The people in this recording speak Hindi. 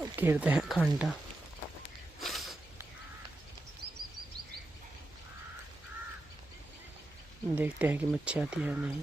घेरते हैं कांटा। देखते हैं कि मच्छी आती है नहीं।